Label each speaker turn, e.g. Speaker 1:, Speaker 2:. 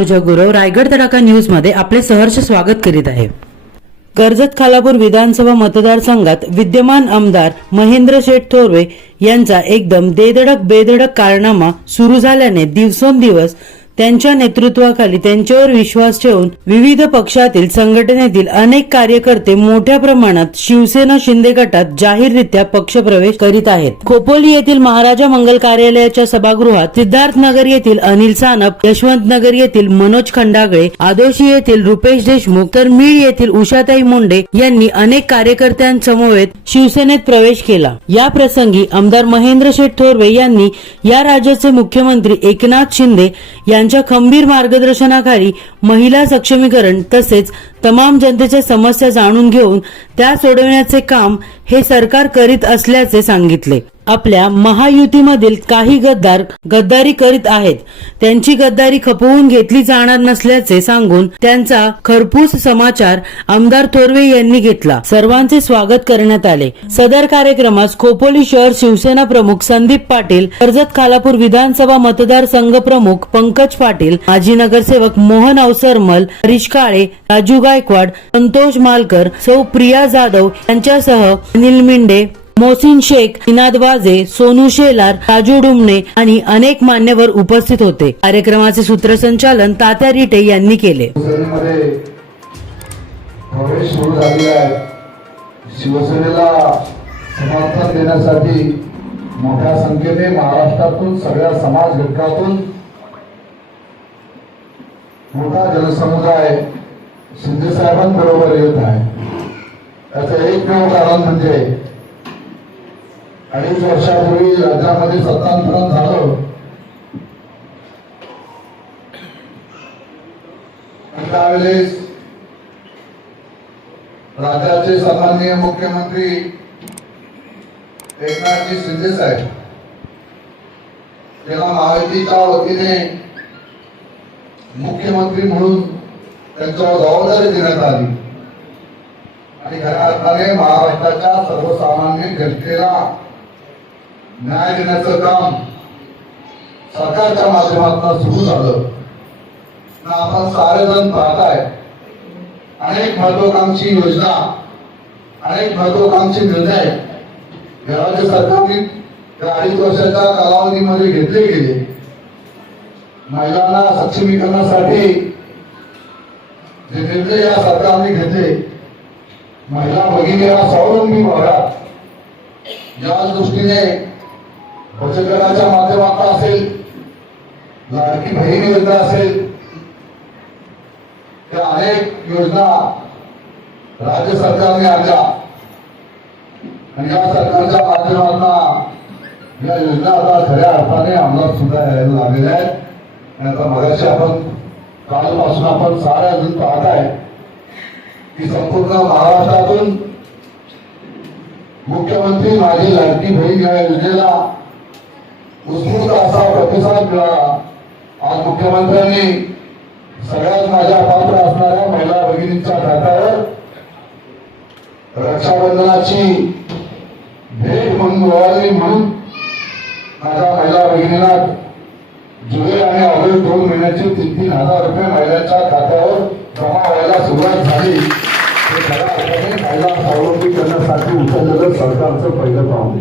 Speaker 1: अनुजा गुरव रायगड तडाखा न्यूजमध्ये आपले सहर्ष स्वागत करीत आहे. कर्जत खालापूर विधानसभा मतदारसंघात विद्यमान आमदार महेंद्र शेठ थोरवे यांचा एकदम देधडक बेधडक कारनामा सुरू झाल्याने दिवसोंदिवस त्यांच्या नेतृत्वाखाली त्यांच्यावर विश्वास ठेवून विविध पक्षातील संघटनेतील अनेक कार्यकर्ते मोठ्या प्रमाणात शिवसेना शिंदे गटात जाहीररित्या पक्षप्रवेश करीत आहेत. खोपोली येथील महाराजा मंगल कार्यालयाच्या सभागृहात सिद्धार्थ नगर येथील अनिल सानप यशवंत नगर येथील मनोज खंडागळे आदोशी येथील रुपेश देशमुख तर मीळ येथील उषाताई मुंडे यांनी अनेक कार्यकर्त्यांसमवेत शिवसेनेत प्रवेश केला. या प्रसंगी आमदार महेंद्र शेठ थोरवे यांनी या राज्याचे मुख्यमंत्री एकनाथ शिंदे यांच्या खंबीर मार्गदर्शनाखाली महिला सक्षमीकरण तसेच तमाम जनतेच्या समस्या जाणून घेऊन त्या सोडवण्याचे काम हे सरकार करीत असल्याचे सांगितले. आपल्या महायुतीमधील काही गद्दार गद्दारी करीत आहेत. त्यांची गद्दारी खपवून घेतली जाणार नसल्याचे सांगून त्यांचा खरपूस समाचार आमदार थोरवे यांनी घेतला. सर्वांचे स्वागत करण्यात आले. सदर कार्यक्रमास खोपोली शहर शिवसेना प्रमुख संदीप पाटील कर्जत खालापूर विधानसभा मतदारसंघ प्रमुख पंकज पाटील माजी नगरसेवक मोहन अवसरमल हरीश काळे राजू गायकवाड संतोष मालकर सौ प्रिया जाधव यांच्यासह अनिल मिंडे मोहसिन शेख इनाद वाजे सोनू शेलार राजू डुमणे आणि अनेक मान्यवर उपस्थित होते. कार्यक्रमाचे सूत्रसंचालन तात्या रिटे यांनी केले.
Speaker 2: शिवसेनेला समर्थन देण्यासाठी मोठ्या संख्येने महाराष्ट्रातून सगळ्या समाज घटकातून मोठा जनसमुदाय शिंदे साहेबांबरोबर येत आहे. त्याचं एकमेव कारण म्हणजे अडीच वर्षापूर्वी राज्यामध्ये सत्तांतरण झालं. त्यावेळेस राज्याचे सन्माननीय मुख्यमंत्री एकनाथजी शिंदे साहेब त्यांना महायुतीच्या वतीने मुख्यमंत्री म्हणून त्यांच्यावर जबाबदारी देण्यात आली. आणि खऱ्या अर्थाने महाराष्ट्राच्या सर्वसामान्य जनतेला न्याय देण्याचं काम सरकारच्या माध्यमातून सुरू झालं. ना आपण सारेजण पाहताय. अनेक महत्वाकांक्षी योजना अनेक महत्वाकांक्षी निर्णय या राज्य सरकारने या अडीच वर्षाच्या कालावधीमध्ये घेतले गेले. महिलांना सक्षमीकरणासाठी जे निर्णय या सरकारने घेतले महिला भगिनी स्वावलंबी व्हाव्यात या दृष्टीने बचत गटाच्या असेल लाडकी बहीण योजना असेल त्या अनेक योजना राज्य सरकारने आणल्या. आणि या सरकारच्या माध्यमातून या योजना आता खऱ्या अर्थाने अंमलात सुद्धा यायला लागलेल्या आहेत. आणि आता मगाशी आपण कालपासून आपण साऱ्या अजून पाहत आहे की संपूर्ण महाराष्ट्रातून मुख्यमंत्री माझी लाडकी बहीण या योजनेला उत्स्फूर्त असा प्रतिसाद मिळाला. आज मुख्यमंत्र्यांनी सगळ्यात माझ्या पात्र असणाऱ्या महिला भगिनींच्या खात्यावर रक्षाबंधनाची भेट म्हणून मिळाली म्हणून माझ्या महिला भगिनीला जुलै आणि ऑगस्ट दोन महिन्याचे तीन तीन हजार रुपये महिलांच्या खात्यावर जमा व्हायला सुरुवात झाली. हे खऱ्या अर्थाने महिला स्वावलंबी करण्यासाठी उचललेलं सरकारचं पहिलं पाऊल